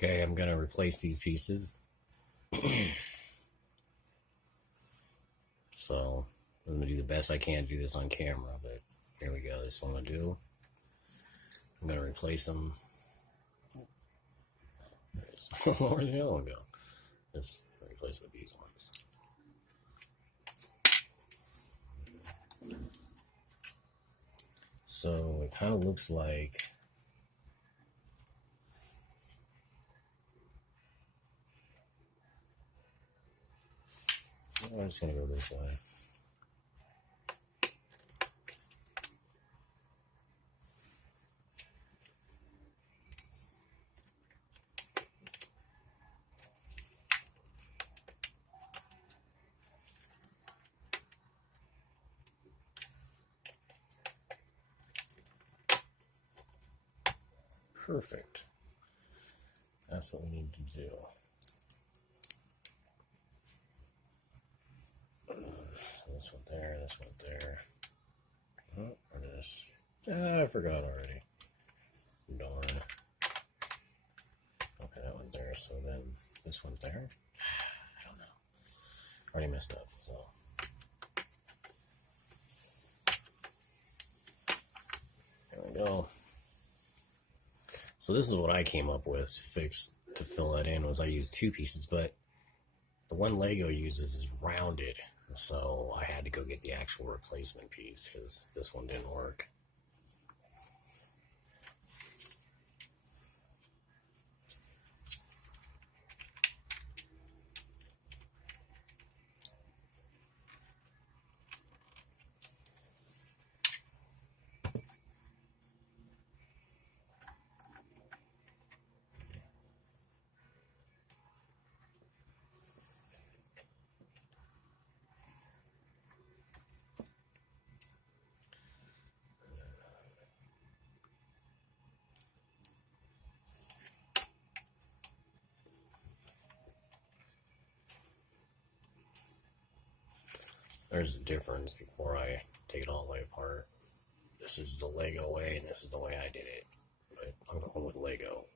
Okay, I'm going to replace these pieces. So I'm going to do the best I can to do this on camera, but here we go. This is what I'm going to do. I'm going to replace them. Where the hell go? Just replace with these ones. So it kind of looks like I'm just going to go this way. Perfect. That's what we need to do. This one there, this one there. Oh, or this. I forgot already. Darn. Okay, that one's there. So then this one's there. I don't know. Already messed up. So there we go. So this is what I came up with to fill that in. Was I used two pieces, but the one Lego uses is rounded, so I had to go get the actual replacement piece because this one didn't work. There's a difference before I take it all the way apart. This is the Lego way, and this is the way I did it. But I'm going with Lego.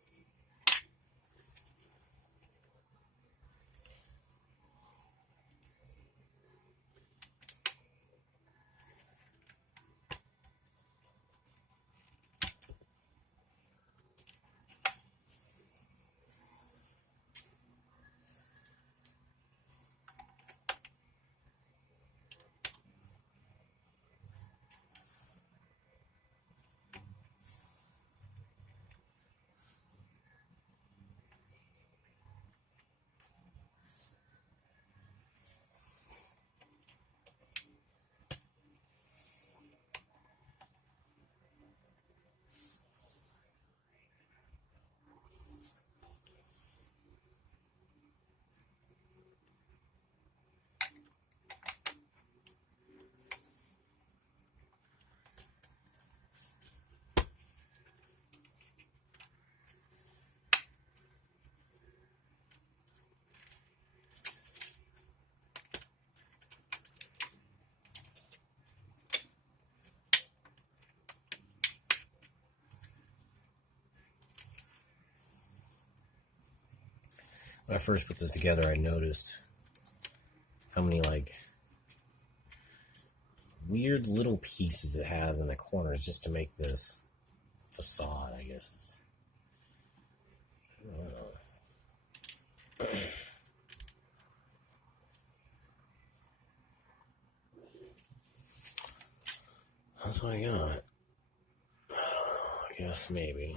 When I first put this together, I noticed how many weird little pieces it has in the corners just to make this facade, I guess. I don't know. That's what I got. I don't know. I guess maybe.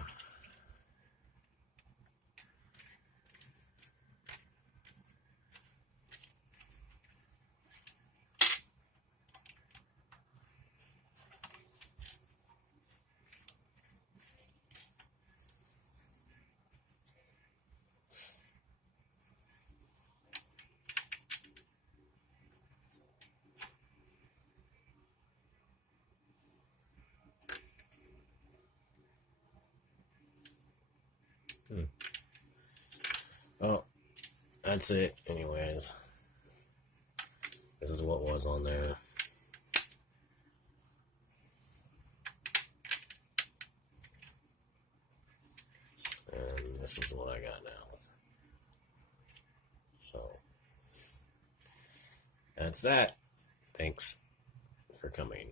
Oh, that's it. Anyways, this is what was on there. And this is what I got now. that's that. Thanks for coming.